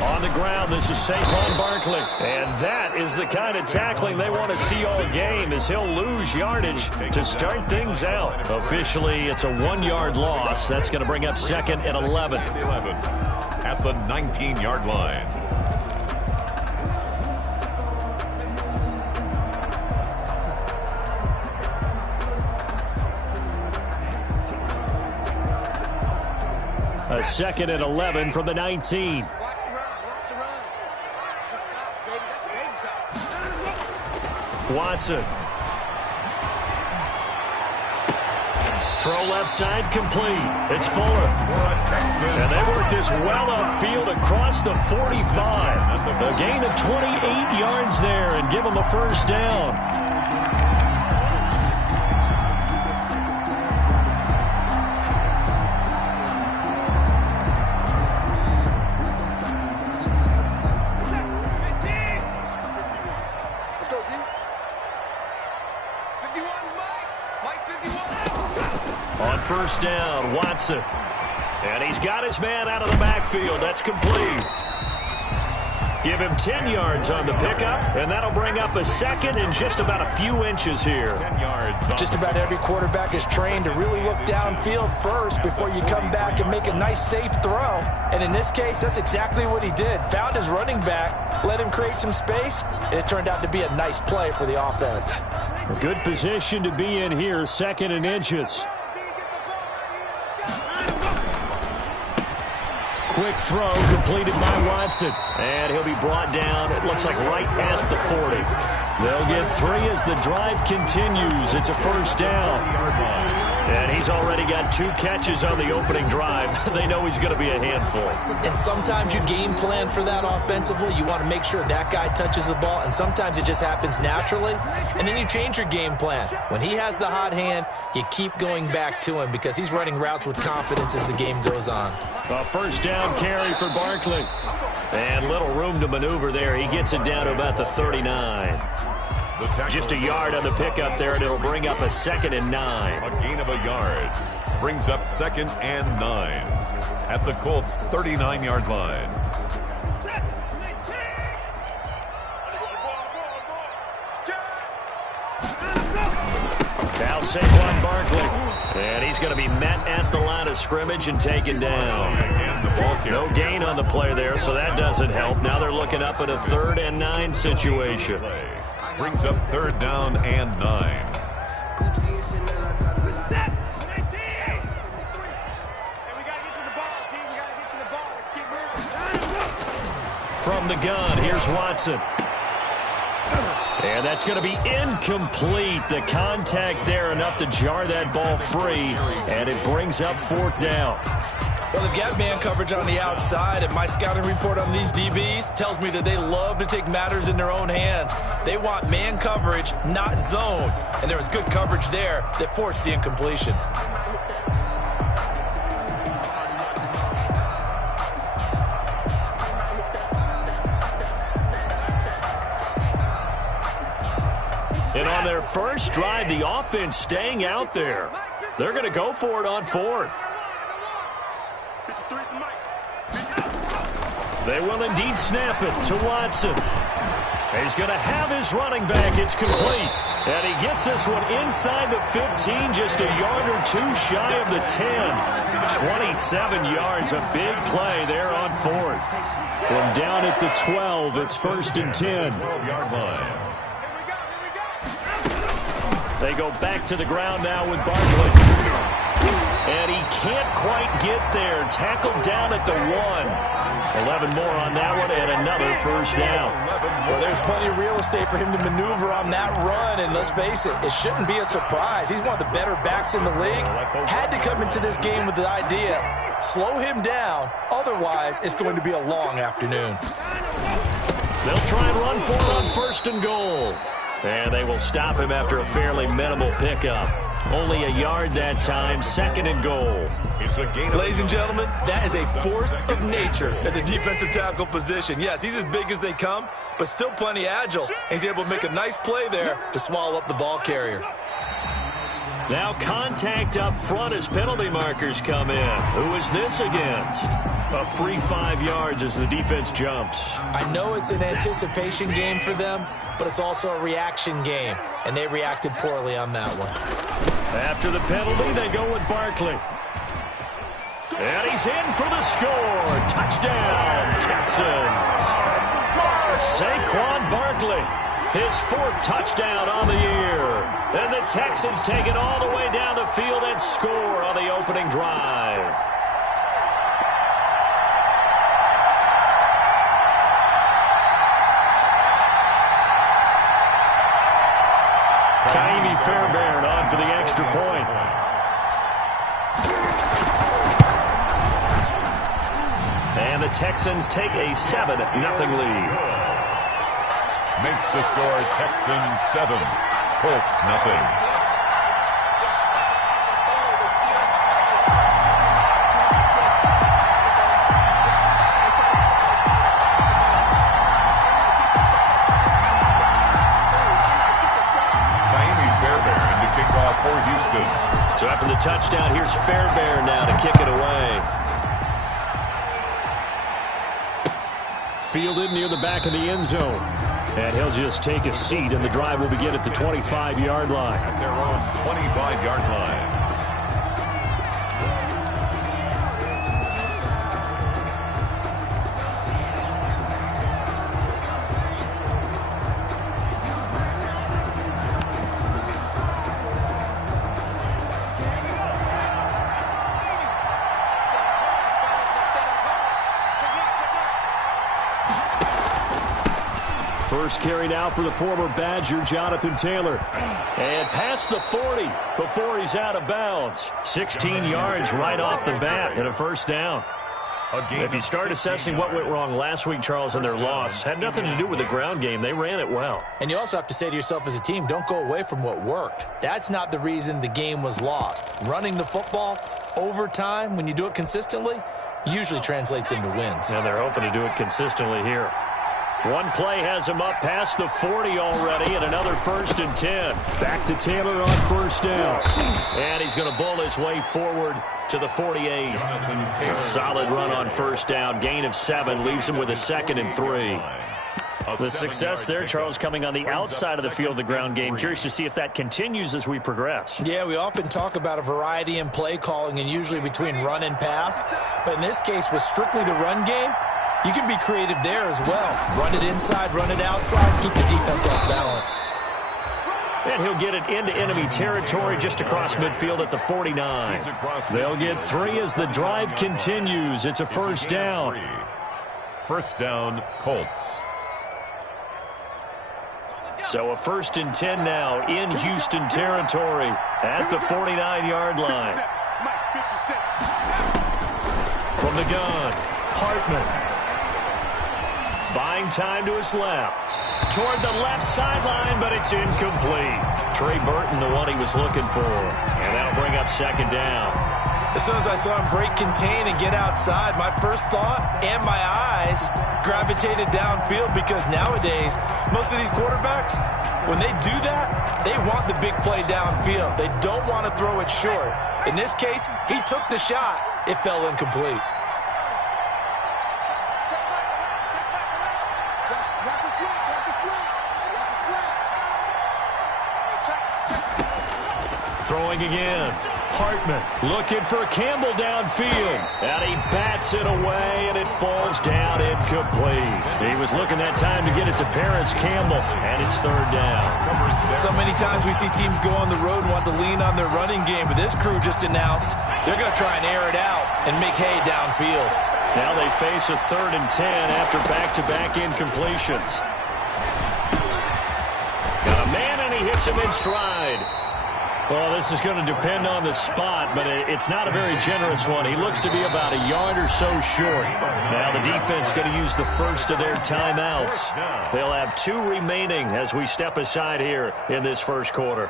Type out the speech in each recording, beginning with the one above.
On the ground, this is Saquon Barkley. And that is the kind of tackling they want to see all game, as he'll lose yardage to start things out. Officially, it's a 1-yard loss. That's going to bring up 2nd and 11. At the 19-yard line. A 2nd and 11 from the 19. Watson. Throw left side complete. It's Fuller. And they work this well upfield across the 45. A gain of 28 yards there and give them a first down. On first down, Watson. And he's got his man out of the backfield. That's complete. Give him 10 yards on the pickup, and that'll bring up a 2nd and just about a few inches here. 10 yards. Just about every quarterback is trained to really look downfield first before you come back and make a nice, safe throw. And in this case, that's exactly what he did. Found his running back, let him create some space, and it turned out to be a nice play for the offense. A good position to be in here, 2nd and inches. Quick throw completed by Watson. And he'll be brought down, it looks like right at the 40. They'll get 3 as the drive continues. It's a first down. And he's already got 2 catches on the opening drive. They know he's going to be a handful. And sometimes you game plan for that offensively. You want to make sure that guy touches the ball, and sometimes it just happens naturally. And then you change your game plan. When he has the hot hand, you keep going back to him because he's running routes with confidence as the game goes on. A first down carry for Barkley. And little room to maneuver there. He gets it down to about the 39. Just a yard on the pickup there, and it'll bring up a 2nd and 9. A gain of a yard. Brings up 2nd and 9. At the Colts' 39-yard line. Now Saquon Barkley. And he's going to be met at the line of scrimmage and taken down. No gain on the play there, so that doesn't help. Now they're looking up at a 3rd and 9 situation. Brings up 3rd down and 9. From the gun, here's Watson. And that's going to be incomplete. The contact there enough to jar that ball free, and it brings up 4th down. Well, they've got man coverage on the outside, and my scouting report on these DBs tells me that they love to take matters in their own hands. They want man coverage, not zone. And there was good coverage there that forced the incompletion. And on their first drive, the offense staying out there. They're going to go for it on 4th. They will indeed snap it to Watson. He's going to have his running back. It's complete. And he gets this one inside the 15, just a yard or 2 shy of the 10. 27 yards, a big play there on 4th. From down at the 12, it's 1st and 10. 12-yard line. They go back to the ground now with Barkley. And he can't quite get there. Tackled down at the 1. 11 more on that one, and another first down. Well, there's plenty of real estate for him to maneuver on that run, and let's face it, it shouldn't be a surprise. He's one of the better backs in the league. Had to come into this game with the idea, slow him down, otherwise it's going to be a long afternoon. They'll try and run for it on 1st and goal. And they will stop him after a fairly minimal pickup. Only a yard that time, 2nd and goal. It's a gain. Ladies and gentlemen, that is a force of nature at the defensive tackle position. Yes, he's as big as they come, but still plenty agile. He's able to make a nice play there to swallow up the ball carrier. Now contact up front as penalty markers come in. Who is this against? A free 5 yards as the defense jumps. I know it's an anticipation game for them, but it's also a reaction game, and they reacted poorly on that one. After the penalty, they go with Barkley. And he's in for the score. Touchdown, Texans. Saquon Barkley, his 4th touchdown on the year. And the Texans take it all the way down the field and score on the opening drive. Kaimi Fairbairn on for the extra point. And the Texans take a 7-0 lead. Makes the score Texans 7, Colts nothing. For Houston. So after the touchdown, here's Fairbairn now to kick it away. Fielded near the back of the end zone. And he'll just take a seat, and the drive will begin at the 25-yard line. At their own 25-yard line. First carry now for the former Badger, Jonathan Taylor. And past the 40 before he's out of bounds. 16 yards right off the bat and a first down. If you start assessing what went wrong last week, Charles, in their loss, had nothing to do with the ground game. They ran it well. And you also have to say to yourself as a team, don't go away from what worked. That's not the reason the game was lost. Running the football over time, when you do it consistently, usually translates into wins. And they're hoping to do it consistently here. One play has him up past the 40 already, and another 1st and 10. Back to Taylor on first down. And he's going to bull his way forward to the 48. Solid run on first down. Gain of 7 leaves him with a 2nd and 3. The success there, Charles, coming on the outside of the field, the ground game. Curious to see if that continues as we progress. Yeah, we often talk about a variety in play calling and usually between run and pass. But in this case, with strictly the run game, you can be creative there as well. Run it inside, run it outside, keep the defense off balance. And he'll get it into enemy territory just across midfield at the 49. They'll get 3 as the drive continues. It's a first down. First down, Colts. So a 1st and 10 now in Houston territory at the 49-yard line. From the gun, Hartman. Buying time to his left. Toward the left sideline, but it's incomplete. Trey Burton, the one he was looking for. And that'll bring up 2nd down. As soon as I saw him break contain and get outside, my first thought and my eyes gravitated downfield because nowadays, most of these quarterbacks, when they do that, they want the big play downfield. They don't want to throw it short. In this case, he took the shot. It fell incomplete. Throwing again. Hartman looking for Campbell downfield. And he bats it away, and it falls down incomplete. He was looking that time to get it to Paris Campbell, and it's 3rd down. So many times we see teams go on the road and want to lean on their running game, but this crew just announced they're going to try and air it out and make hay downfield. Now they face a 3rd and 10 after back-to-back incompletions. Got a man, and he hits him in stride. Well, this is going to depend on the spot, but it's not a very generous one. He looks to be about a yard or so short. Now the defense going to use the first of their timeouts. They'll have 2 remaining as we step aside here in this first quarter.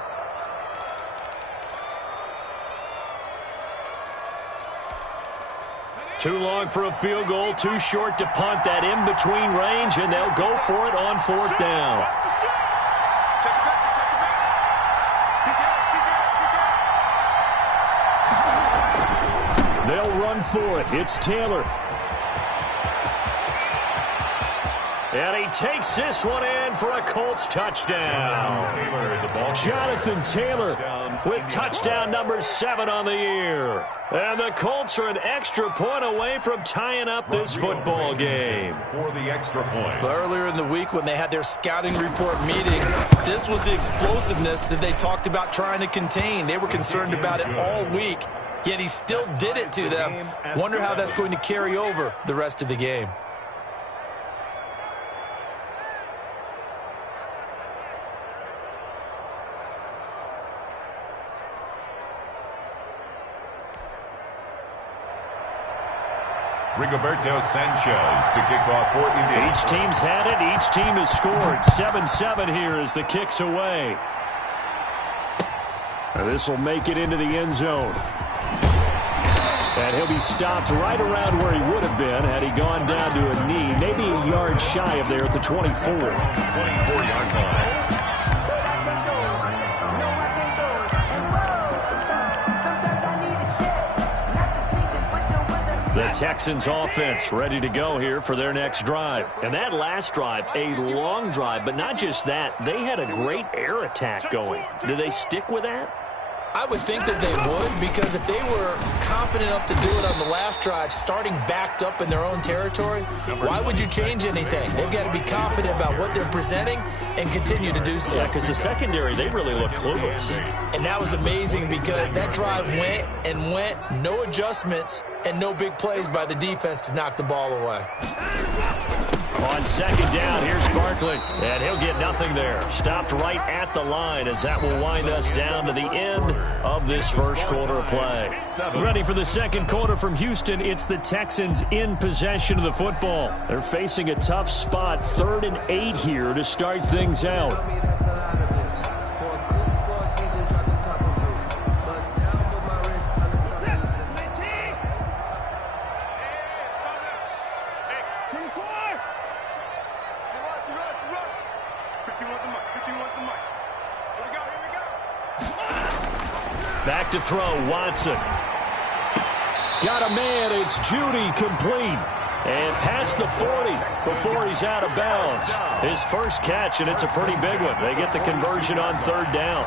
Too long for a field goal, too short to punt. That in-between range, and they'll go for it on 4th down. run for it. It's Taylor. And he takes this one in for a Colts touchdown. Jonathan Taylor with touchdown number 7 on the year. And the Colts are an extra point away from tying up this football game. For the extra point. Earlier in the week when they had their scouting report meeting, this was the explosiveness that they talked about trying to contain. They were concerned about it all week, yet he still did it to them. Wonder how that's going to carry over the rest of the game. Rigoberto Sanchez to kick off for India. Each team's had it. Each team has scored. 7-7 here as the kick's away. And this will make it into the end zone. And he'll be stopped right around where he would have been had he gone down to a knee, maybe a yard shy of there at the 24. 24-yard line. The Texans offense ready to go here for their next drive. And that last drive, a long drive, but not just that. They had a great air attack going. Do they stick with that? I would think that they would, because if they were confident enough to do it on the last drive, starting backed up in their own territory, why would you change anything? They've got to be confident about what they're presenting and continue to do so. Yeah, because the secondary, they really look clueless. And that was amazing because that drive went and went, no adjustments, and no big plays by the defense to knock the ball away. On second down, here's Barkley, and he'll get nothing there. Stopped right at the line as that will wind us down to the end of this first quarter of play. Ready for the second quarter from Houston. It's the Texans in possession of the football. They're facing a tough spot, 3rd and 8 here to start things out. Back to throw, Watson. Got a man, it's Judy, complete. And past the 40 before he's out of bounds. His first catch, and it's a pretty big one. They get the conversion on 3rd down.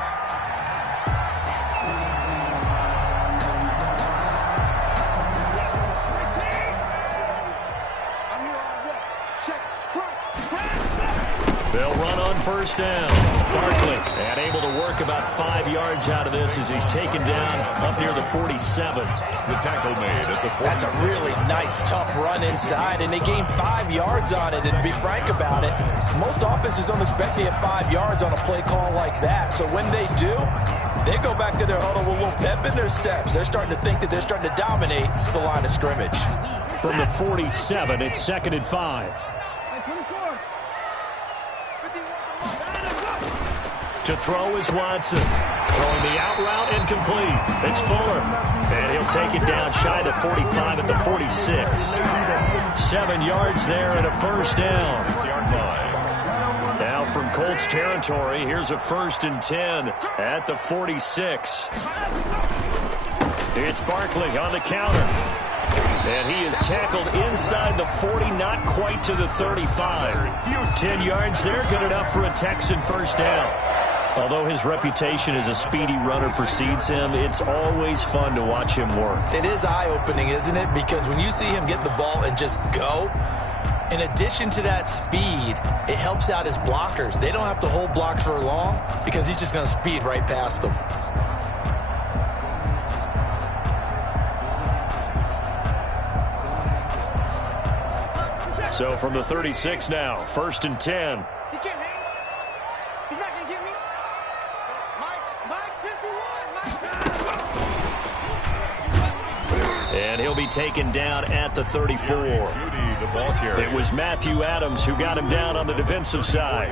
They'll run on 1st down. Barkley, and able to work about 5 yards out of this as he's taken down up near the 47. The tackle made at the 47. That's a really nice, tough run inside, and they gained 5 yards on it. And to be frank about it, most offenses don't expect to get 5 yards on a play call like that. So when they do, they go back to their huddle with a little pep in their steps. They're starting to think that they're starting to dominate the line of scrimmage. From the 47, it's 2nd and 5. To throw is Watson. Throwing the out route incomplete. It's Fuller. And he'll take it down shy of the 45 at the 46. 7 yards there and a 1st down. Now from Colts territory, here's a 1st and 10 at the 46. It's Barkley on the counter. And he is tackled inside the 40, not quite to the 35. 10 yards there, good enough for a Texan 1st down. Although his reputation as a speedy runner precedes him, it's always fun to watch him work. It is eye-opening, isn't it? Because when you see him get the ball and just go, in addition to that speed, it helps out his blockers. They don't have to hold blocks for long because he's just going to speed right past them. So from the 36 now, 1st and 10. He can't hang. He's not going to get me. Mike 51. And he'll be taken down at the 34. It was Matthew Adams who got him down on the defensive side.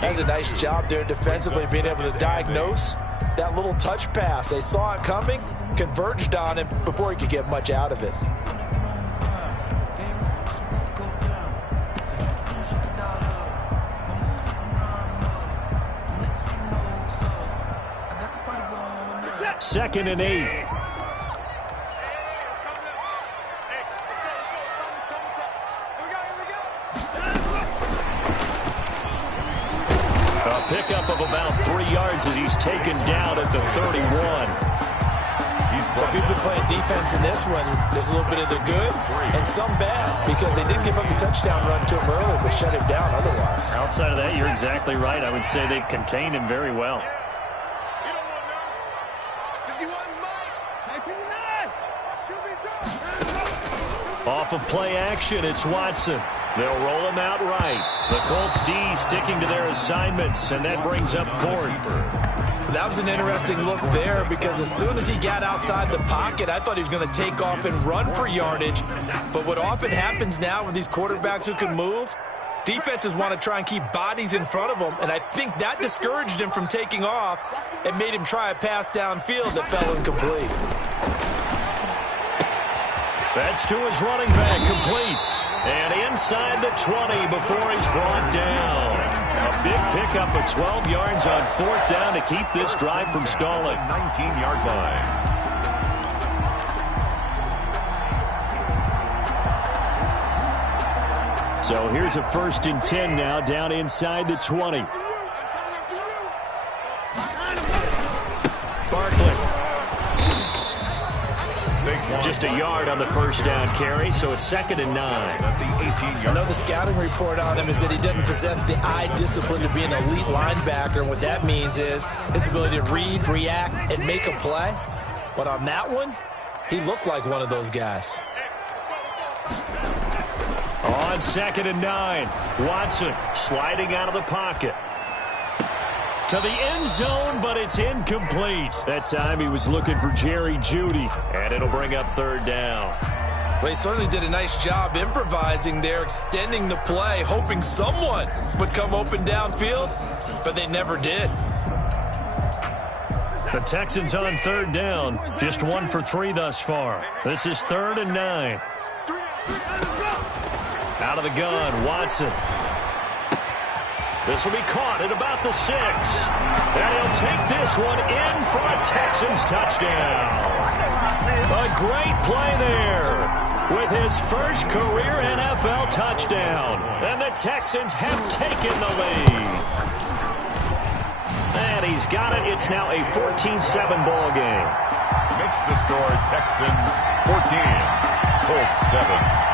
That's a nice job there defensively, being able to diagnose that little touch pass. They saw it coming, converged on him before he could get much out of it. Second and 8. pickup of about 3 yards as he's taken down at the 31. So if you've been playing defense in this one, there's a little bit of the good and some bad, because they did give up the touchdown run to him earlier, but shut him down otherwise. Outside of that, you're exactly right. I would say they've contained him very well. Off of play action, it's Watson. They'll roll him out right. The Colts D sticking to their assignments, and that brings up 4th. That was an interesting look there, because as soon as he got outside the pocket, I thought he was going to take off and run for yardage. But what often happens now with these quarterbacks who can move, defenses want to try and keep bodies in front of them, and I think that discouraged him from taking off and made him try a pass downfield that fell incomplete. That's to his running back, complete. And inside the 20 before he's brought down. A big pickup of 12 yards on 4th down to keep this drive from stalling. 19-yard line. So here's a 1st and 10 now, down inside the 20. Barkley. Just a yard on the 1st down carry, so it's 2nd and 9. I know the scouting report on him is that he doesn't possess the eye discipline to be an elite linebacker, and what that means is his ability to read, react, and make a play. But on that one, he looked like one of those guys. On 2nd and 9, Watson sliding out of the pocket. To the end zone, but it's incomplete. That time he was looking for Jerry Jeudy, and it'll bring up 3rd down. Well, he certainly did a nice job improvising there, extending the play, hoping someone would come open downfield, but they never did. The Texans on 3rd down, just 1 for 3 thus far. This is 3rd and 9. Out of the gun, Watson. This will be caught at about the 6. And he'll take this one in for a Texans touchdown. A great play there with his first career NFL touchdown. And the Texans have taken the lead. And he's got it. It's now a 14-7 ball game. Makes the score Texans 14, Colts 7.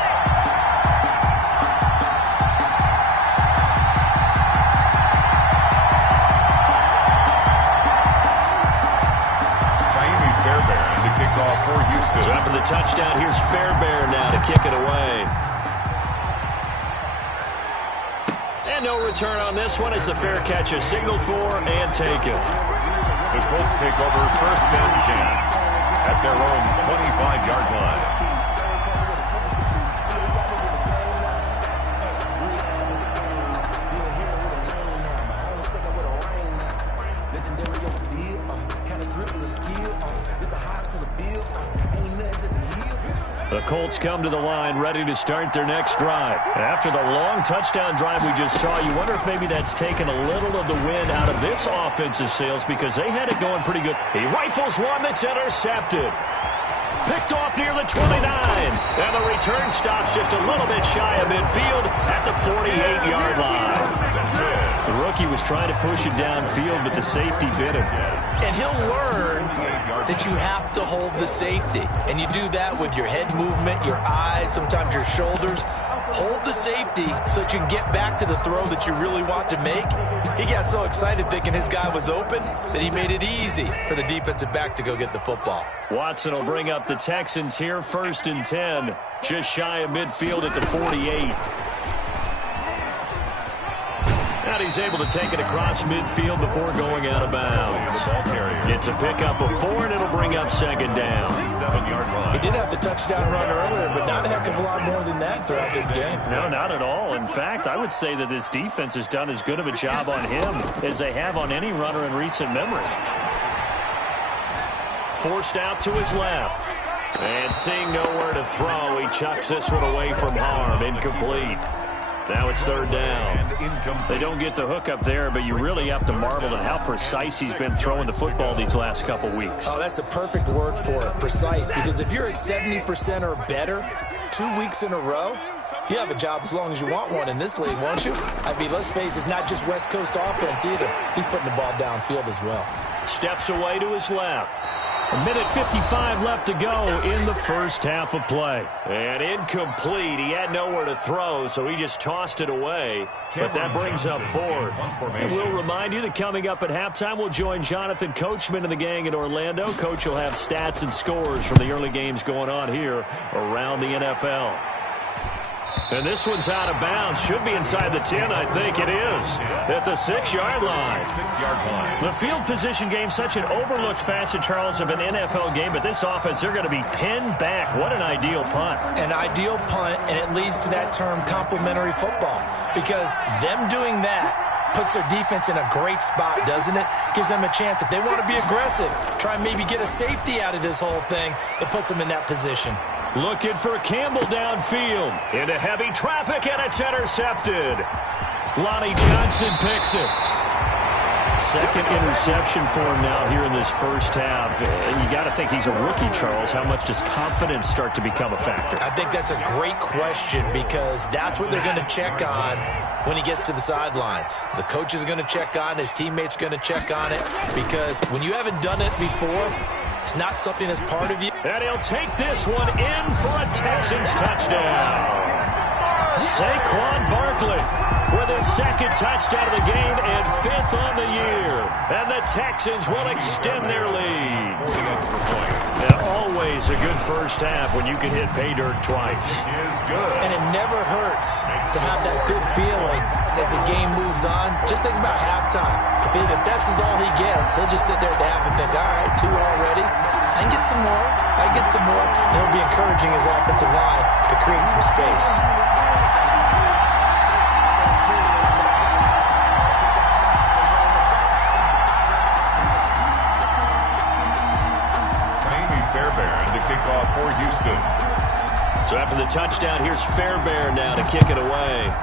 For Houston. So after the touchdown, here's Fairbairn now to kick it away. And no return on this one as the fair catch is signaled for and taken. The Colts take over 1st and 10 at their own 25-yard line. The Colts come to the line ready to start their next drive. After the long touchdown drive we just saw, you wonder if maybe that's taken a little of the wind out of this offensive sails, because they had it going pretty good. He rifles one that's intercepted. Picked off near the 29. And the return stops just a little bit shy of midfield at the 48-yard line. The rookie was trying to push it downfield, but the safety bit him. And he'll learn that you have to hold the safety. And you do that with your head movement, your eyes, sometimes your shoulders. Hold the safety so that you can get back to the throw that you really want to make. He got so excited thinking his guy was open that he made it easy for the defensive back to go get the football. Watson will bring up the Texans here, 1st and 10, just shy of midfield at the 48. And he's able to take it across midfield before going out of bounds. It's a pickup of 4, and it'll bring up 2nd down. 7-yard line. He did have the touchdown run earlier, but not a heck of a lot more than that throughout this game. No, not at all. In fact, I would say that this defense has done as good of a job on him as they have on any runner in recent memory. Forced out to his left. And seeing nowhere to throw, he chucks this one away from harm. Incomplete. Now it's 3rd down. They don't get the hook up there, but you really have to marvel at how precise he's been throwing the football these last couple weeks. Oh, that's a perfect word for it, precise. Because if you're at 70% or better 2 weeks in a row, You have a job as long as you want one in this league, won't you? I mean, let's face it, it's not just West Coast offense either. He's putting the ball downfield as well. Steps away to his left. 1:55 left to go in the first half of play. And incomplete. He had nowhere to throw, so he just tossed it away. But that brings up fourth. And we'll remind you that coming up at halftime, we'll join Jonathan Coachman and the gang in Orlando. Coach will have stats and scores from the early games going on here around the NFL. And this one's out of bounds. Should be inside the 10, I think it is. At the 6-yard line. 6-yard line. The field position game, such an overlooked facet, Charles, of an NFL game. But this offense, they're going to be pinned back. What an ideal punt. An ideal punt, and it leads to that term complementary football. Because them doing that puts their defense in a great spot, doesn't it? Gives them a chance. If they want to be aggressive, try and maybe get a safety out of this whole thing, it puts them in that position. Looking for Campbell downfield. Into heavy traffic, and it's intercepted. Lonnie Johnson picks it. Second interception for him now here in this first half. And you got to think he's a rookie, Charles. How much does confidence start to become a factor? I think that's a great question because that's what they're going to check on when he gets to the sidelines. The coach is going to check on, his teammates are going to check on it because when you haven't done it before, it's not something that's part of you. And he'll take this one in for a Texans touchdown. Saquon Barkley with his second touchdown of the game and 5th on the year. And the Texans will extend their lead. And always a good first half when you can hit pay dirt twice. And it never hurts to have that good feeling as the game moves on. Just think about halftime. If that's all he gets, he'll just sit there at the half and think, all right, 2 already. I can get some more. I can get some more. And he'll be encouraging his offensive line to create some space. Kickoff for Houston. So after the touchdown, here's Fairbairn now to kick it away.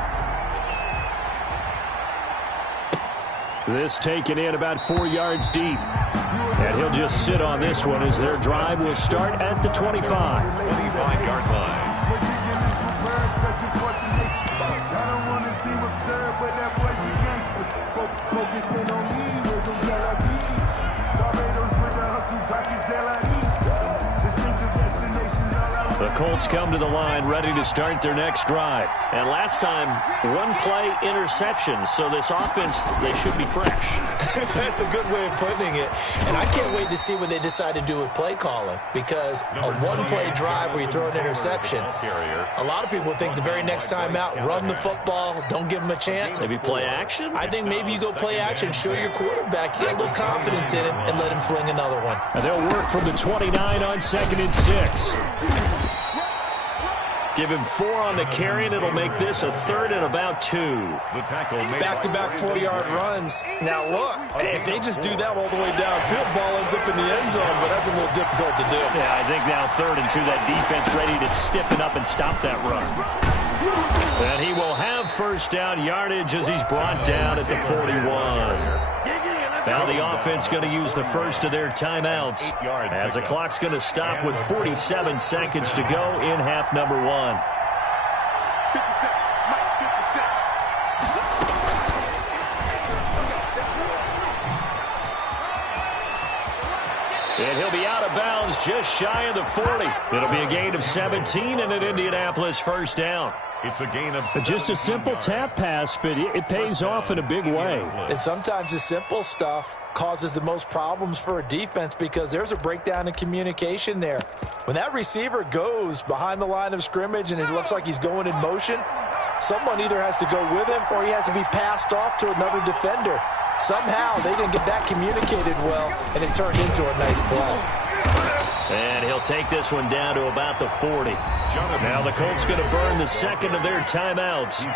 This taken in about 4 yards deep. And he'll just sit on this one as their drive will start at the 25. 25-yard line. The Colts come to the line ready to start their next drive. And last time, 1-play interception. So this offense, they should be fresh. That's a good way of putting it. And I can't wait to see what they decide to do with play calling. Because a 1-play drive where you throw an interception, a lot of people think the very next time out, run the football, don't give them a chance. Maybe play action? I think maybe you go play action, show your quarterback, get a little confidence in him, and let him fling another one. And they'll work from the 29 on 2nd and 6. Give him 4 on the carry, and it'll make this a 3rd and about 2. The tackle back-to-back 4-yard runs. Now, look, if they just do that all the way downfield, ball ends up in the end zone, but that's a little difficult to do. Yeah, I think now 3rd and 2, that defense ready to stiffen up and stop that run. And he will have first down yardage as he's brought down at the 41. Now the offense going to use the first of their timeouts as the clock's going to stop with 47 seconds to go in half number 1. 50 And he'll be out of bounds just shy of the 40. It'll be a gain of 17 and an Indianapolis first down. It's a gain of just a simple tap pass, but it pays off in a big way. And sometimes the simple stuff causes the most problems for a defense because there's a breakdown in communication there. When that receiver goes behind the line of scrimmage and it looks like he's going in motion, someone either has to go with him or he has to be passed off to another defender. Somehow they didn't get that communicated well, and it turned into a nice play. And he'll take this one down to about the 40. Now the Colts going to burn the second of their timeouts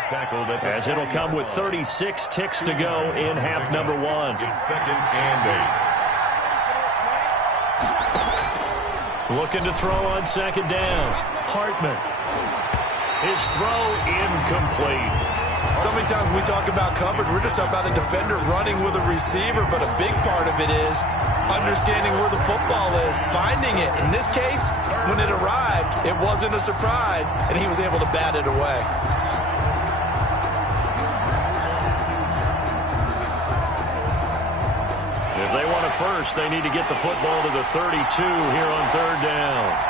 as it'll come with 36 ticks to go in half number 1. It's 2nd and 8. Looking to throw on 2nd down. Hartman. His throw incomplete. So many times when we talk about coverage, we're just talking about a defender running with a receiver, but a big part of it is understanding where the football is, finding it. In this case, when it arrived, it wasn't a surprise, and he was able to bat it away. If they want it first, they need to get the football to the 32 here on third down.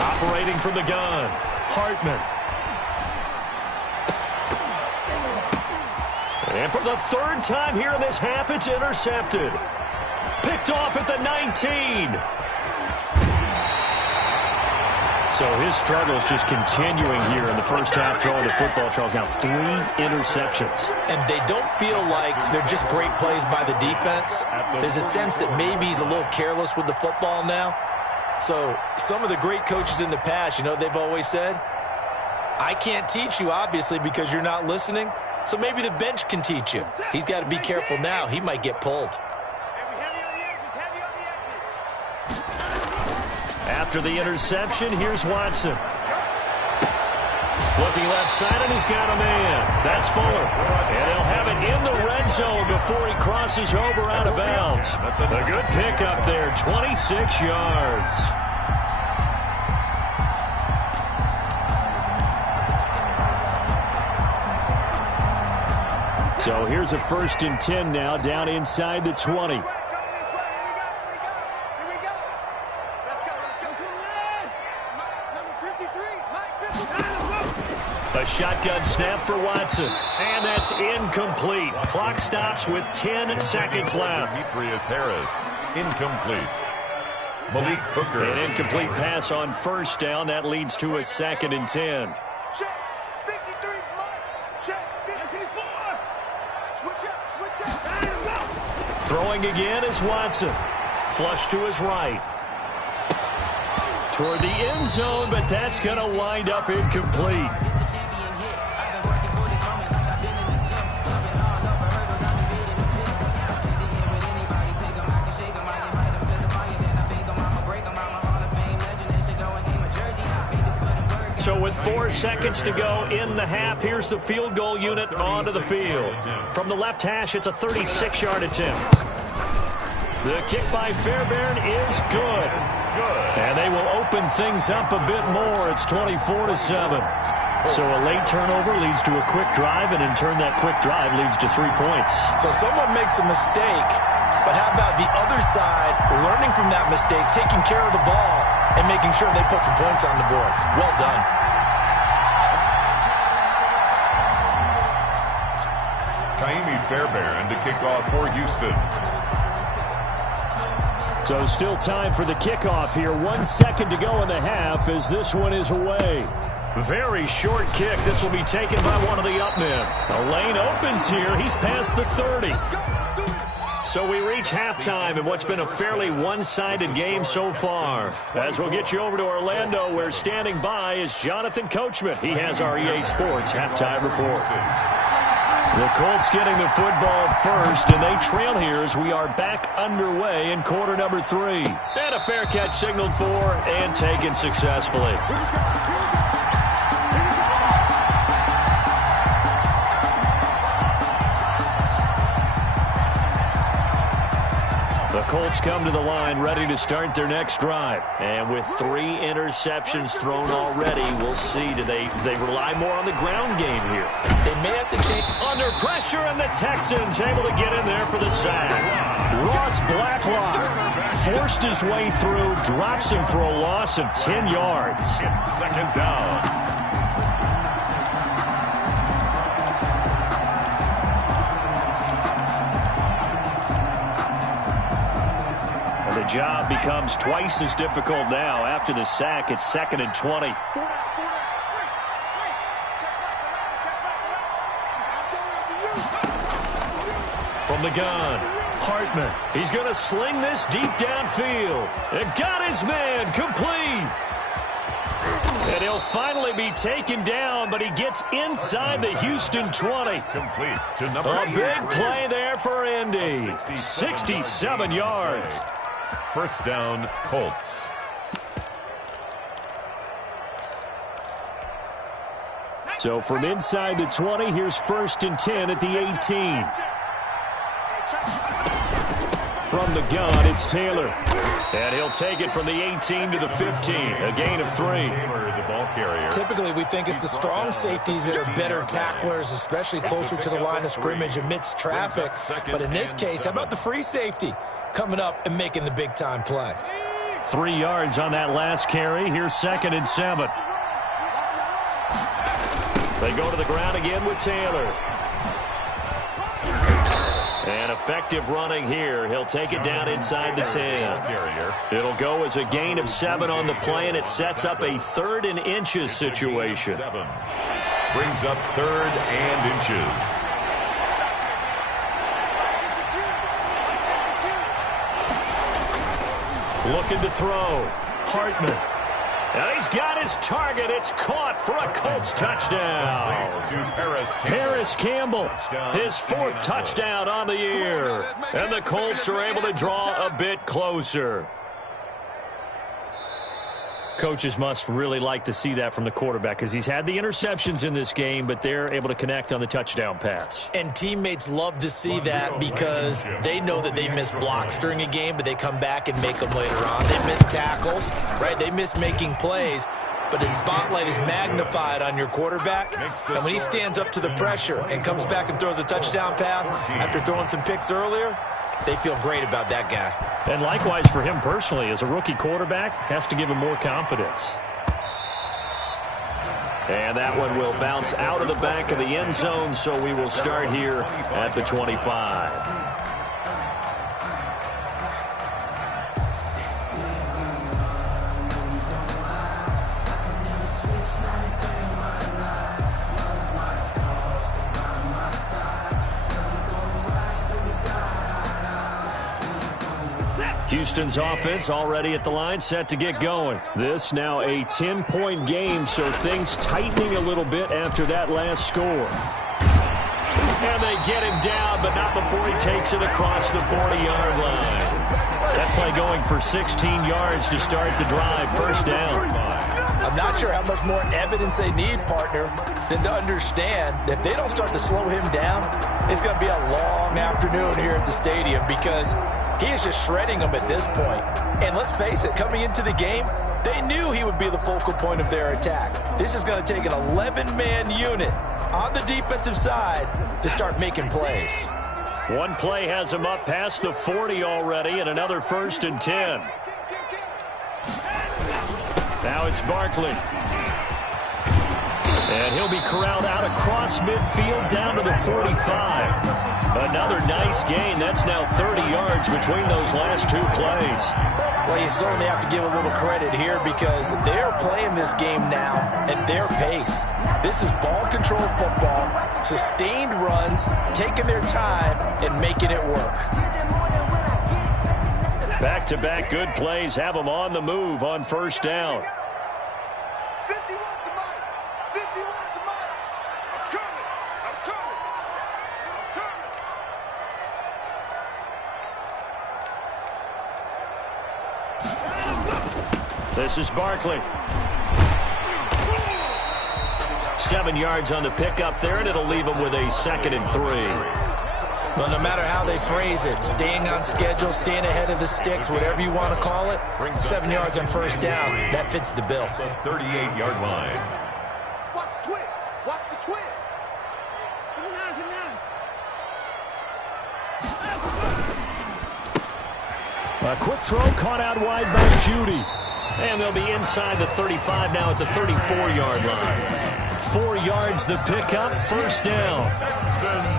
Operating from the gun, Hartman. And for the third time here in this half, it's intercepted. Picked off at the 19. So his struggles just continuing here in the first half throwing the football, Charles. Now 3 interceptions. And they don't feel like they're just great plays by the defense. There's a sense that maybe he's a little careless with the football now. So some of the great coaches in the past, you know, they've always said, I can't teach you, obviously, because you're not listening. So maybe the bench can teach you. He's got to be careful now. He might get pulled. After the interception, here's Watson. Looking left side, and he's got a man. That's Fuller. And they'll have it in the red zone before he crosses over out of bounds. A good pickup there, 26 yards. So here's a 1st and 10 now, down inside the 20. A shotgun snap for Watson, and that's incomplete. Clock stops with 10 seconds left. Demetrius Harris, incomplete. Malik Hooker. An incomplete pass on first down. That leads to a 2nd and 10. Check. 53, Mike. Check. 54. Switch up. Throwing again is Watson. Flush to his right. Toward the end zone, but that's going to wind up incomplete. So with 4 seconds to go in the half, here's the field goal unit onto the field. From the left hash, it's a 36-yard attempt. The kick by Fairbairn is good. And they will open things up a bit more. It's 24-7. So a late turnover leads to a quick drive, and in turn that quick drive leads to 3 points. So someone makes a mistake, but how about the other side learning from that mistake, taking care of the ball, and making sure they put some points on the board? Well done. Kaimi Fairbairn to kick off for Houston. So still time for the kickoff here. 1 second to go in the half as this one is away. Very short kick. This will be taken by one of the up men. The lane opens here. He's past the 30. So we reach halftime in what's been a fairly one-sided game so far. As we'll get you over to Orlando, where standing by is Jonathan Coachman. He has our EA Sports halftime report. The Colts getting the football first, and they trail here as we are back underway in quarter number 3. And a fair catch signaled for and taken successfully. The Colts come to the line ready to start their next drive. And with 3 interceptions thrown already, we'll see. Do they rely more on the ground game here? They may have to change. Under pressure, and the Texans able to get in there for the sack. Ross Blacklock forced his way through, drops him for a loss of 10 yards. It's 2nd down. The job becomes twice as difficult now. After the sack, it's 2nd and 20. From the gun, Hartman. He's going to sling this deep downfield. And got his man complete. And he'll finally be taken down, but he gets inside the Houston 20. Complete to number A 8. big play there for Indy. 67 yards. 1st down, Colts. So from inside the 20, here's 1st and 10 at the 18. From the gun, it's Taylor. And he'll take it from the 18 to the 15, a gain of 3. The ball carrier. Typically, we think it's the strong safeties that are better tacklers, especially closer to the line of scrimmage amidst traffic. But in this case, how about the free safety coming up and making the big-time play? 3 yards on that last carry. Here's 2nd and 7. They go to the ground again with Taylor. And effective running here. He'll take it down inside the 10. It'll go as a gain of 7 on the play, and it sets up a 3rd and inches situation. Brings up 3rd and inches. Looking to throw. Hartman. And he's got his target. It's caught for a Colts touchdown. Harris Campbell, his 4th touchdown on the year. And the Colts are able to draw a bit closer. Coaches must really like to see that from the quarterback because he's had the interceptions in this game, but they're able to connect on the touchdown pass. And teammates love to see that because they know that they miss blocks during a game, but they come back and make them later on. They miss tackles, right? They miss making plays, but the spotlight is magnified on your quarterback. And when he stands up to the pressure and comes back and throws a touchdown pass after throwing some picks earlier, they feel great about that guy. And likewise for him personally, as a rookie quarterback, has to give him more confidence. And that one will bounce out of the back of the end zone, so we will start here at the 25. Houston's offense already at the line, set to get going. This now a 10-point game, so things tightening a little bit after that last score. And they get him down, but not before he takes it across the 40-yard line. That play going for 16 yards to start the drive, 1st down. I'm not sure how much more evidence they need, partner, than to understand that if they don't start to slow him down, it's going to be a long afternoon here at the stadium because he is just shredding them at this point. And let's face it, coming into the game, they knew he would be the focal point of their attack. This is going to take an 11-man unit on the defensive side to start making plays. One play has him up past the 40 already, and another 1st and 10. Now it's Barkley. And he'll be corralled out across midfield down to the 45. Another nice gain. That's now 30 yards between those last 2 plays. Well, you certainly have to give a little credit here because they're playing this game now at their pace. This is ball control football, sustained runs, taking their time and making it work. Back-to-back good plays have them on the move on 1st down. This is Barkley. 7 yards on the pickup there, and it'll leave him with a 2nd and 3. Well, no matter how they phrase it, staying on schedule, staying ahead of the sticks, whatever you want to call it, 7 yards on 1st down, that fits the bill. The 38-yard line. Watch the twist. Watch the twist. A quick throw caught out wide by Judy. And they'll be inside the 35 now at the 34-yard line. 4 yards the pickup, 1st down.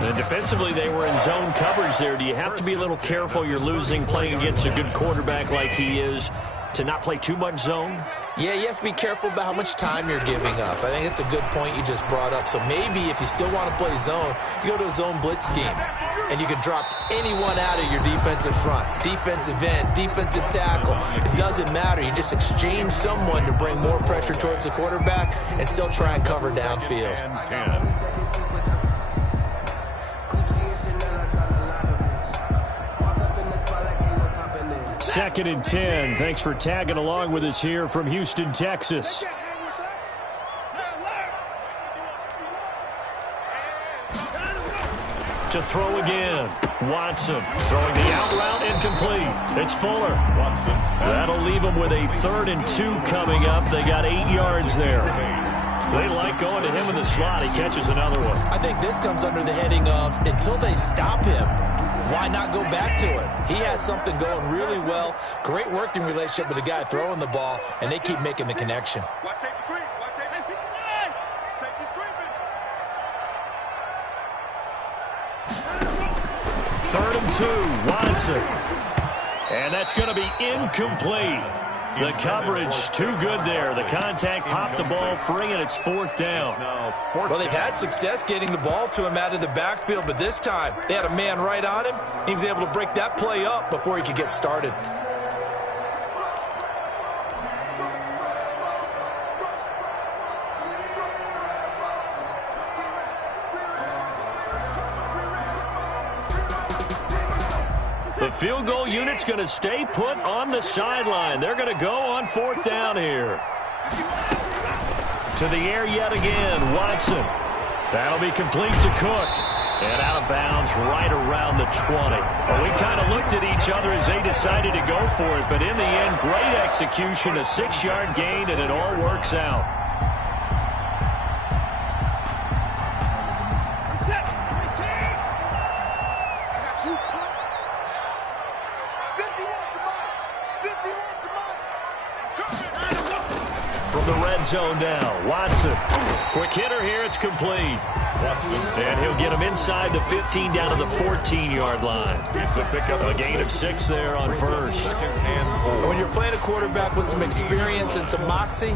And defensively, they were in zone coverage there. Do you have to be a little careful? You're losing playing against a good quarterback like he is to not play too much zone? Yeah, you have to be careful about how much time you're giving up. I think it's a good point you just brought up. So maybe if you still want to play zone, you go to a zone blitz scheme. And you can drop anyone out of your defensive front, defensive end, defensive tackle. It doesn't matter. You just exchange someone to bring more pressure towards the quarterback and still try and cover downfield. 2nd and 10. Thanks for tagging along with us here from Houston, Texas. To throw again. Watson throwing the out route incomplete. It's Fuller. That'll leave them with a 3rd and 2 coming up. They got 8 yards there. They like going to him in the slot. He catches another one. I think this comes under the heading of until they stop him, why not go back to it? He has something going really well. Great working relationship with the guy throwing the ball, and they keep making the connection. Watch safety creep. Watch safety creep. Safety's creeping. 3rd and 2. Watson. And that's going to be incomplete. The coverage too good there. The contact popped the ball free, and it's 4th down. Well, they've had success getting the ball to him out of the backfield, but this time they had a man right on him. He was able to break that play up before he could get started. The field goal unit's going to stay put on the sideline. They're going to go on 4th down here. To the air yet again, Watson. That'll be complete to Cook. And out of bounds right around the 20. Well, we kind of looked at each other as they decided to go for it, but in the end, great execution, a 6-yard gain, and it all works out. From the red zone now, Watson. Quick hitter here, it's complete. And he'll get him inside the 15 down to the 14-yard line. A gain of 6 there on 1st. When you're playing a quarterback with some experience and some moxie,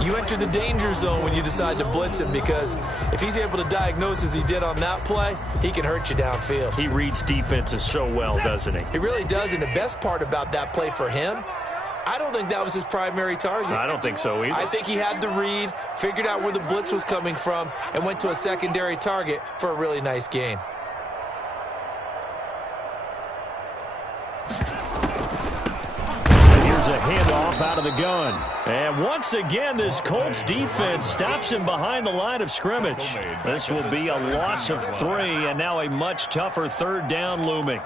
you enter the danger zone when you decide to blitz him, because if he's able to diagnose as he did on that play, he can hurt you downfield. He reads defenses so well, doesn't he? He really does, and the best part about that play for him, I don't think that was his primary target. I don't think so either. I think he had the read, figured out where the blitz was coming from, and went to a secondary target for a really nice gain. And here's a handoff out of the gun. And once again, this Colts defense stops him behind the line of scrimmage. This will be a loss of 3, and now a much tougher 3rd down looming.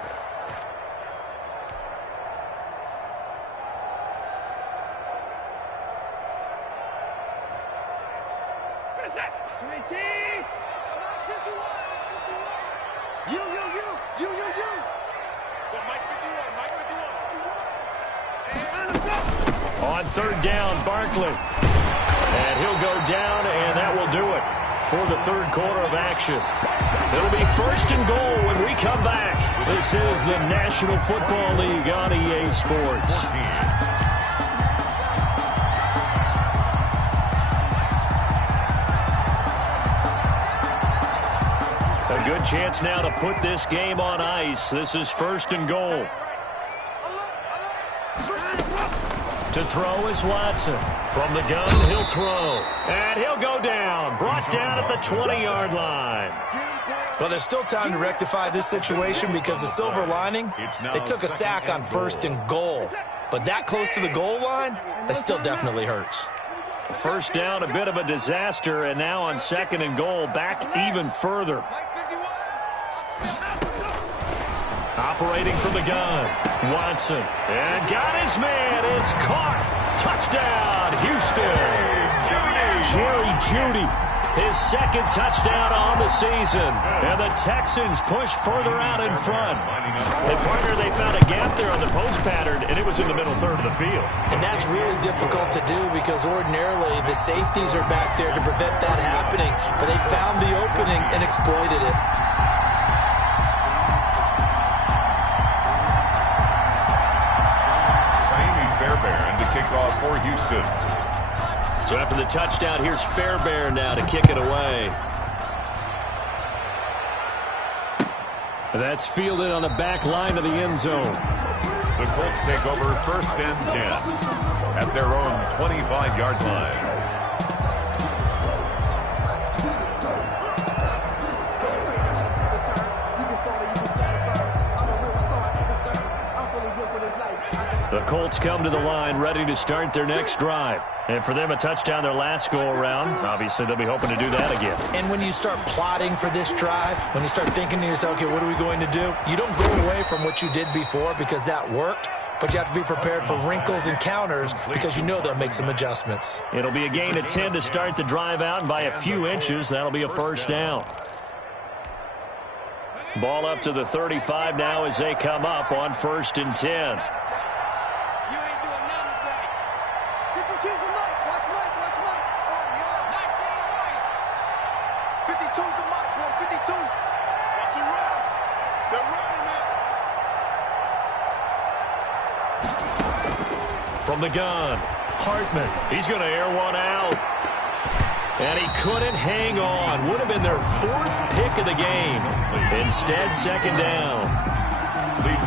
On 3rd down, Barkley. And he'll go down, and that will do it for the 3rd quarter of action. It'll be 1st and goal when we come back. This is the National Football League on EA Sports. A good chance now to put this game on ice. This is 1st and goal. To throw is Watson. From the gun, he'll throw. And he'll go down. Brought down at the 20-yard line. Well, there's still time to rectify this situation, because the silver lining, they took a sack on 1st and goal. But that close to the goal line, that still definitely hurts. 1st down, a bit of a disaster, and now on 2nd and goal, back even further. Operating from the gun, Watson. And got his man. It's caught. Touchdown, Houston. Jerry Jeudy, his 2nd touchdown on the season. And the Texans push further out in front. And partner, they found a gap there on the post pattern, and it was in the middle 3rd of the field. And that's really difficult to do, because ordinarily the safeties are back there to prevent that happening. But they found the opening and exploited it. For Houston. So after the touchdown, here's Fairbairn now to kick it away. That's fielded on the back line of the end zone. The Colts take over 1st and 10 at their own 25-yard line. The Colts come to the line ready to start their next drive. And for them, a touchdown their last go-around. Obviously, they'll be hoping to do that again. And when you start plotting for this drive, when you start thinking to yourself, okay, what are we going to do? You don't go away from what you did before because that worked, but you have to be prepared for wrinkles and counters because you know they'll make some adjustments. It'll be a gain of 10 to start the drive out, and by a few inches, that'll be a first down. Ball up to the 35 now as they come up on 1st and 10. From the gun, Hartman. He's going to air one out. And he couldn't hang on. Would have been their 4th pick of the game. Instead, 2nd down.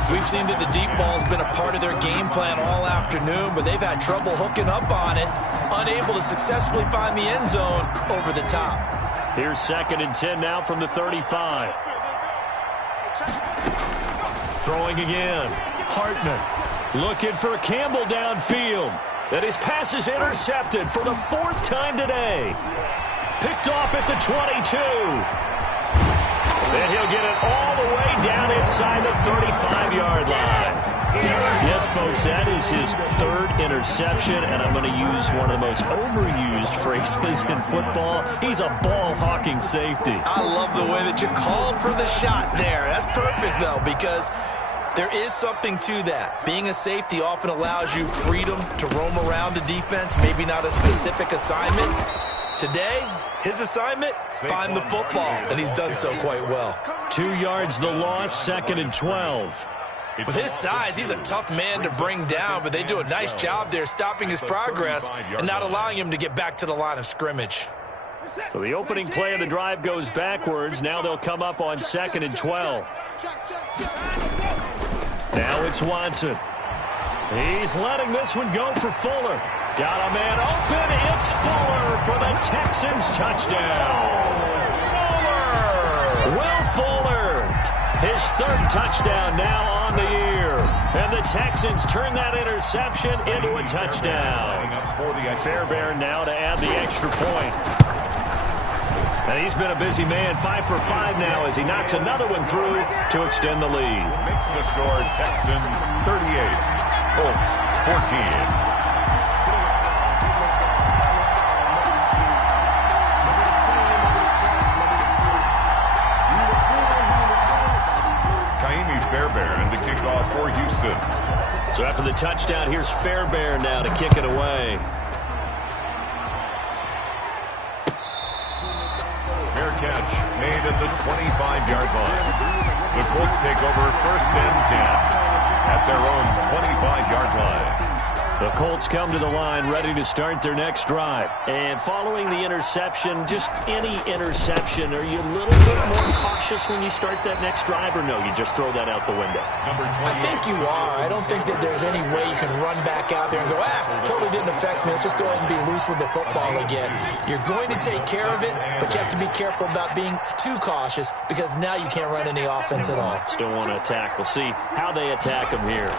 We've seen that the deep ball has been a part of their game plan all afternoon, but they've had trouble hooking up on it, unable to successfully find the end zone over the top. Here's 2nd and 10 now from the 35. Throwing again. Hartman looking for Campbell downfield. And his pass is intercepted for the 4th time today. Picked off at the 22. And he'll get it all the way down inside the 35-yard line. Yes, folks, that is his 3rd interception, and I'm going to use one of the most overused phrases in football. He's a ball-hawking safety. I love the way that you called for the shot there. That's perfect, though, because there is something to that. Being a safety often allows you freedom to roam around a defense, maybe not a specific assignment. Today, his assignment, find the football, and he's done so quite well. 2 yards the loss, 2nd and 12. With his size, he's a tough man to bring down, but they do a nice job there stopping his progress and not allowing him to get back to the line of scrimmage. So the opening play of the drive goes backwards. Now they'll come up on 2nd and 12. Now it's Watson. He's letting this one go for Fuller. Got a man open. It's Fuller for the Texans touchdown. Will Fuller, his 3rd touchdown now on the year. And the Texans turn that interception into a touchdown. Fairbairn now to add the extra point. And he's been a busy man, 5 for 5 now as he knocks another one through to extend the lead. Makes the score Texans 38, Colts 14. Fairbairn to kick off for Houston. So after the touchdown, here's Fairbairn now to kick it away. Fair catch made at the 25-yard line. The Colts take over 1st and 10 at their own 25-yard line. The Colts come to the line ready to start their next drive. And following the interception, just any interception, are you a little bit more cautious when you start that next drive, or no, you just throw that out the window? I think you are. I don't think that there's any way you can run back out there and go, totally didn't affect me. Let's just go ahead and be loose with the football again. You're going to take care of it, but you have to be careful about being too cautious because now you can't run any offense at all. Still want to attack. We'll see how they attack them here.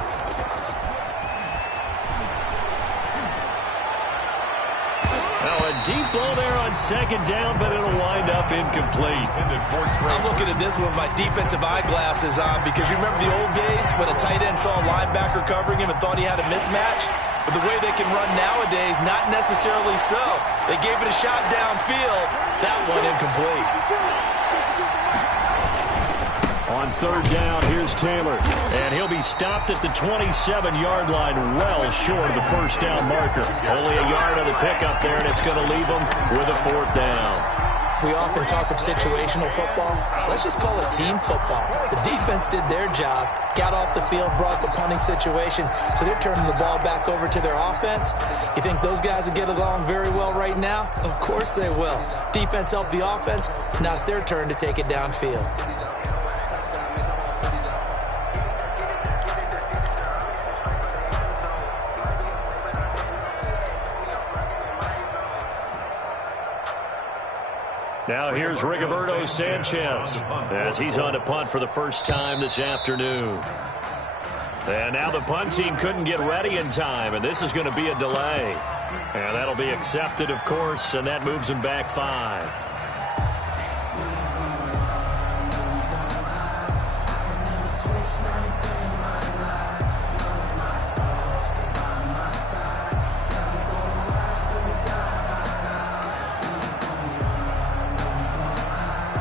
Now a deep blow there on 2nd down, but it'll wind up incomplete. I'm looking at this with my defensive eyeglasses on because you remember the old days when a tight end saw a linebacker covering him and thought he had a mismatch? But the way they can run nowadays, not necessarily so. They gave it a shot downfield. That one incomplete. On 3rd down, here's Taylor. And he'll be stopped at the 27-yard line, well short of the 1st down marker. Only a yard on the pickup there, and it's going to leave him with a 4th down. We often talk of situational football. Let's just call it team football. The defense did their job, got off the field, brought the punting situation, so they're turning the ball back over to their offense. You think those guys will get along very well right now? Of course they will. Defense helped the offense. Now it's their turn to take it downfield. Now here's Rigoberto Sanchez as he's on to punt for the first time this afternoon. And now the punt team couldn't get ready in time, and this is going to be a delay. And that'll be accepted, of course, and that moves them back 5.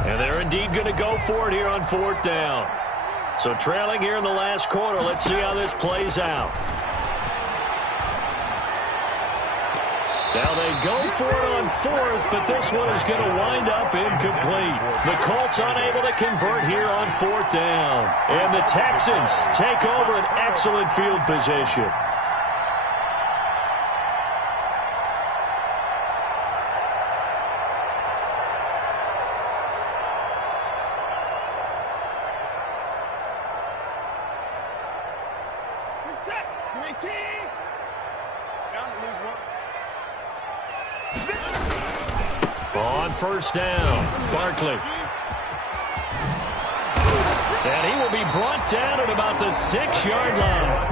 And they're indeed going to go for it here on 4th down. So trailing here in the last quarter, let's see how this plays out. Now they go for it on 4th, but this one is going to wind up incomplete. The Colts unable to convert here on 4th down. And the Texans take over an excellent field position. On 1st down, Barkley. And he will be brought down at about the 6-yard line.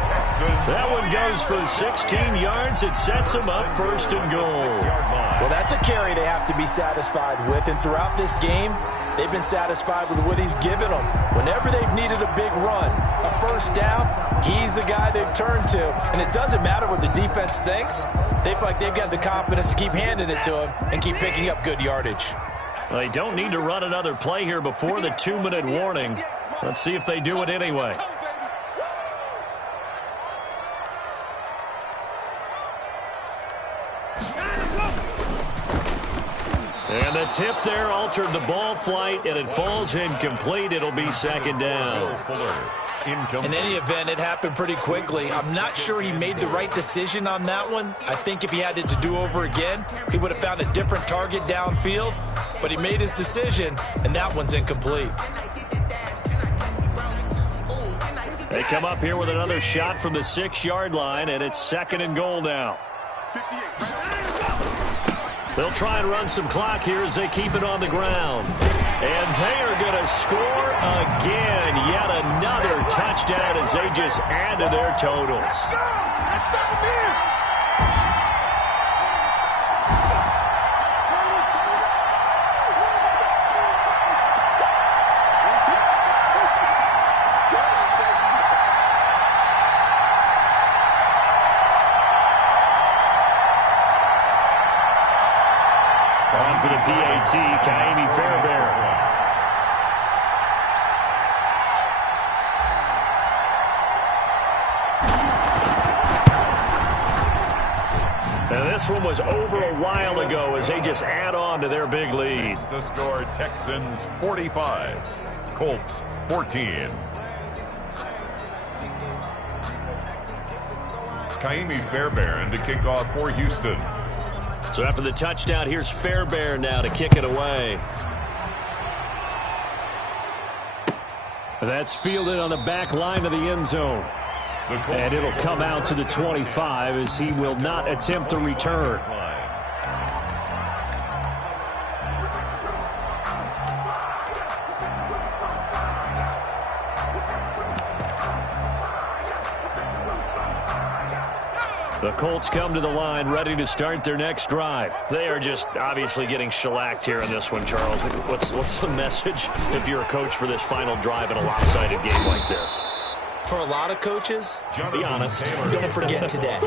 That one goes for 16 yards. It sets him up 1st and goal. Well, that's a carry they have to be satisfied with. And throughout this game, they've been satisfied with what he's given them. Whenever they've needed a big run, a 1st down, he's the guy they've turned to. And it doesn't matter what the defense thinks. They feel like they've got the confidence to keep handing it to him and keep picking up good yardage. Well, they don't need to run another play here before the 2-minute warning. Let's see if they do it anyway. And the tip there altered the ball flight, and it falls incomplete. It'll be 2nd down. In any event, it happened pretty quickly. I'm not sure he made the right decision on that one. I think if he had it to do over again, he would have found a different target downfield. But he made his decision, and that one's incomplete. They come up here with another shot from the 6-yard line, and it's 2nd and goal now. They'll try and run some clock here as they keep it on the ground. And they are going to score again. Yet another touchdown as they just add to their totals. On for the PAT, Kaimi Fairbairn. Now this one was over a while ago as they just add on to their big lead. The score, Texans 45, Colts 14. Kaimi Fairbairn to kick off for Houston. So after the touchdown, here's Fairbairn now to kick it away. That's fielded on the back line of the end zone. And it'll come out to the 25 as he will not attempt to return. The Colts come to the line ready to start their next drive. They are just obviously getting shellacked here in this one, Charles. What's the message if you're a coach for this final drive in a lopsided game like this? For a lot of coaches, be honest, don't forget today.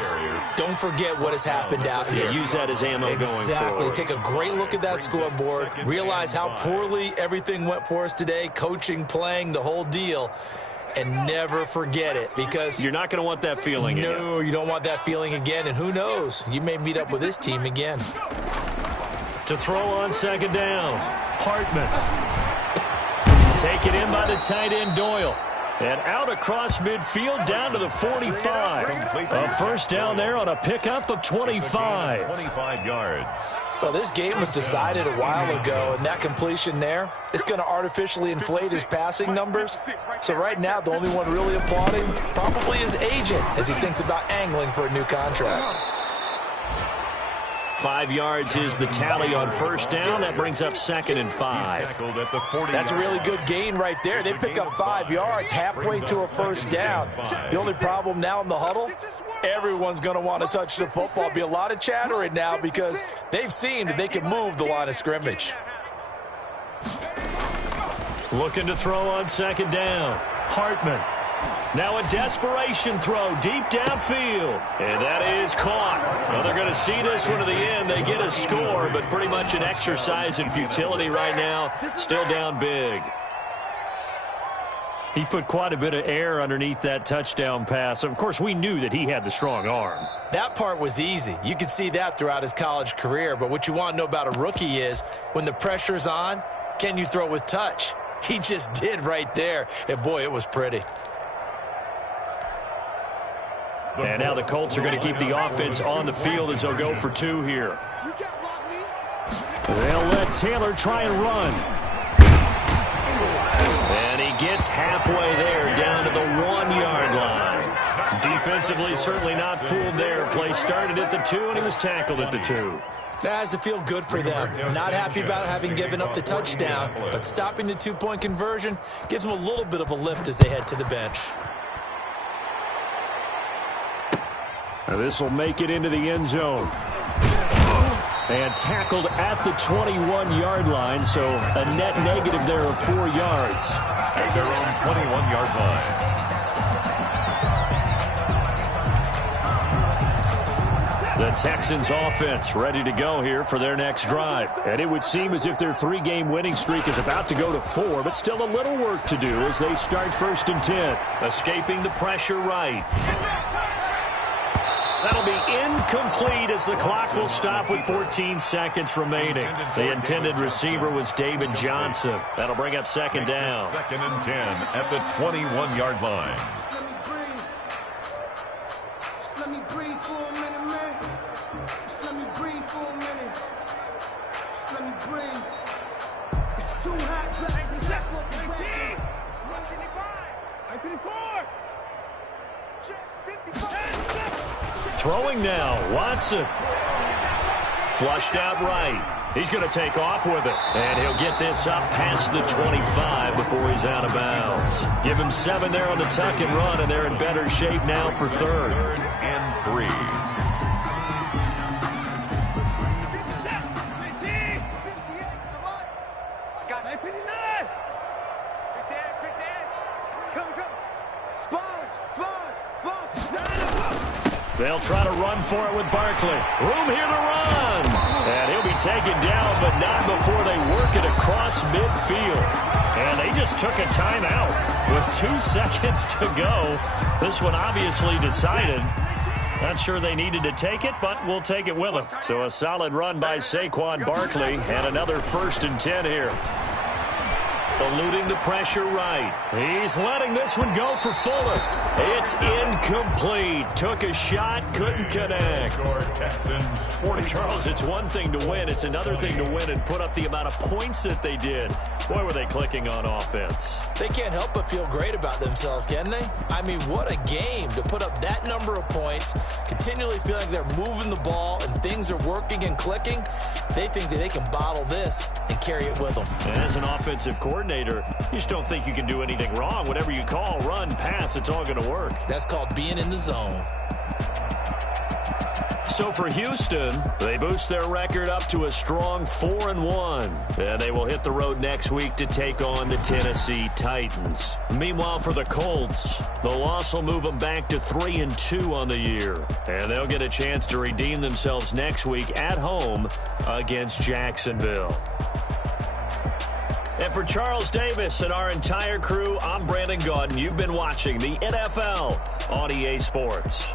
Don't forget what has happened out here. Yeah, use that as ammo going forward. Exactly. Take a great look at that scoreboard. Realize how poorly everything went for us today. Coaching, playing, the whole deal. And never forget it, because you're not going to want that feeling again. No, you don't want that feeling again. And who knows? You may meet up with this team again. To throw on 2nd down, Hartman. Taken in by the tight end, Doyle. And out across midfield down to the 45. A 1st down there on a pickup of 25. 25 yards. Well, this game was decided a while ago, and that completion there is going to artificially inflate his passing numbers. So right now, the only one really applauding probably his agent as he thinks about angling for a new contract. 5 yards is the tally on first down. That brings up 2nd and 5. That's a really good gain right there. They pick up 5 yards halfway to a first down. The only problem now in the huddle, everyone's going to want to touch the football. Be a lot of chattering now because they've seen that they can move the line of scrimmage. Looking to throw on 2nd down. Hartman. Now a desperation throw deep downfield. And that is caught. Well, they're going to see this one to the end. They get a score, but pretty much an exercise in futility right now. Still down big. He put quite a bit of air underneath that touchdown pass. Of course, we knew that he had the strong arm. That part was easy. You could see that throughout his college career. But what you want to know about a rookie is when the pressure's on, can you throw with touch? He just did right there. And, boy, it was pretty. And now the Colts are going to keep the offense on the field as they'll go for 2 here. They'll let Taylor try and run. And he gets halfway there down to the 1-yard line. Defensively, certainly not fooled there. Play started at the 2, and he was tackled at the 2. That has to feel good for them. Not happy about having given up the touchdown, but stopping the 2-point conversion gives them a little bit of a lift as they head to the bench. Now this will make it into the end zone. And tackled at the 21-yard line, so a net negative there of 4 yards. At their own 21-yard line. The Texans offense ready to go here for their next drive. And it would seem as if their 3-game winning streak is about to go to 4, but still a little work to do as they start 1st and 10. Escaping the pressure right. That'll be incomplete as the clock will stop with 14 seconds remaining. The intended receiver was David Johnson. That'll bring up 2nd down. 2nd and 10 at the 21-yard line. Let me breathe for a minute, man. Just let me breathe for a minute. Just let me breathe. It's too hot, Jack. That's what the break. 54. 54. Throwing now, Watson. Flushed out right. He's going to take off with it. And he'll get this up past the 25 before he's out of bounds. Give him 7 there on the tuck and run, and they're in better shape now for 3rd. 3rd and 3. Got 59. Quick dance. Come. Sponge. They'll try to run for it with Barkley. Room here to run. And he'll be taken down, but not before they work it across midfield. And they just took a timeout with 2 seconds to go. This one obviously decided. Not sure they needed to take it, but we'll take it with them. So a solid run by Saquon Barkley and another 1st and 10 here. Eluding the pressure right. He's letting this one go for Fuller. It's incomplete. Took a shot, couldn't connect. Charles, it's one thing to win. It's another thing to win and put up the amount of points that they did. Boy, were they clicking on offense. They can't help but feel great about themselves, can they? I mean, what a game to put up that number of points, continually feel like they're moving the ball and things are working and clicking. They think that they can bottle this and carry it with them. As an offensive coordinator, you just don't think you can do anything wrong. Whatever you call, run, pass, it's all going to work. That's called being in the zone. So for Houston, they boost their record up to a strong 4-1. And they will hit the road next week to take on the Tennessee Titans. Meanwhile, for the Colts, the loss will move them back to 3-2 on the year. And they'll get a chance to redeem themselves next week at home against Jacksonville. And for Charles Davis and our entire crew, I'm Brandon Gaudin. You've been watching the NFL on EA Sports.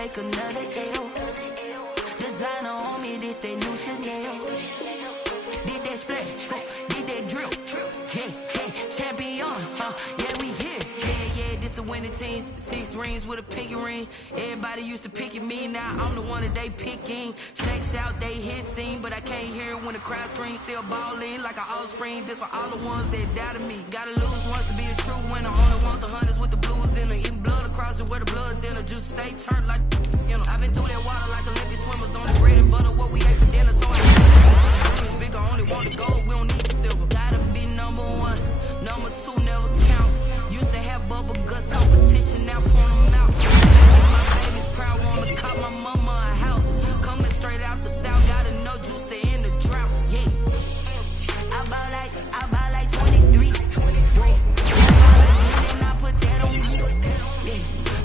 take another L. Designer on me, this that new Chanel. Did that splash, did that drill. Yeah, champion, yeah, we here. Yeah, this the winning team. 6 rings with a pinky ring. Everybody used to pick at me, now I'm the one that they picking. Snakes out, they hit scene, but I can't hear it when the crowd screams. Still balling like an offspring. This for all the ones that doubted me. Gotta lose once to be a true winner. Only want the hunters with the blues in her. Eating blood across it where the blood thinner. Just stay turned like, you know. I've been through that water like Olympic swimmers on the bread and butter. What we ate for dinner, so I dreams bigger. Only want the gold, we don't need the silver. Gotta be number 1, number 2 never count. Used to have bubble guts competition, now point them out. My baby's proud, wanna call my mama a house. Coming straight out the south, gotta know juice to end the drought. Yeah, I buy like 23. And I put that on me. Yeah,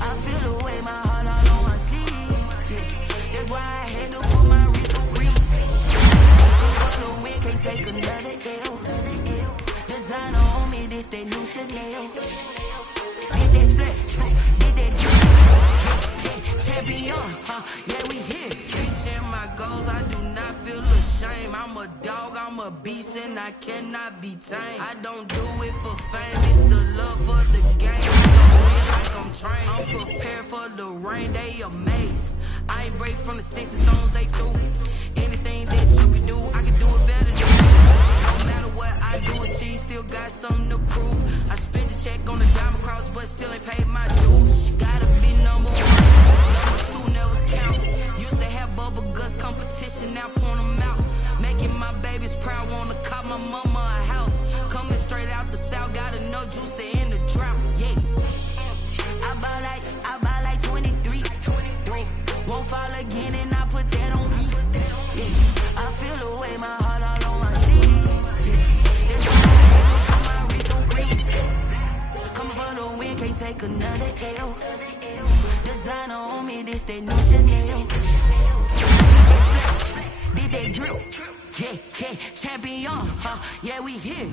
I feel the way my heart all on my sleeve. Yeah, that's why I had to put my wrist on freeze. The wind can't take another L. Designer on me, this that new Chanel. Did that splash, did that drip. Champion, yeah, we here. Reaching my goals, I do not feel ashamed. I'm a dog, I'm a beast, and I cannot be tamed. I don't do it for fame, it's the love for the game. I don't win like I'm trained. I'm prepared for the rain, they amazed. I ain't break from the sticks and stones they threw. Anything that you can do, I can do it better than you. No matter what I do, she still got something to prove. I spent the check on the diamond cross, but still ain't paid my dues. Gotta be number 1, number 2 never count. Used to have bubble guts competition, now point them out. Making my babies proud, wanna call my mama a house. Coming straight out the south, gotta know juice to end the drought. Yeah, I buy like 23. Won't fall again, and I put that on me. Yeah, I feel the way my heart all on my sleeve. Yeah, that's why I had to put my wrist on freeze. Coming for the win, can't take another L. Designer on me, this that new Chanel. Did that drill. Yeah, champion, yeah, we here.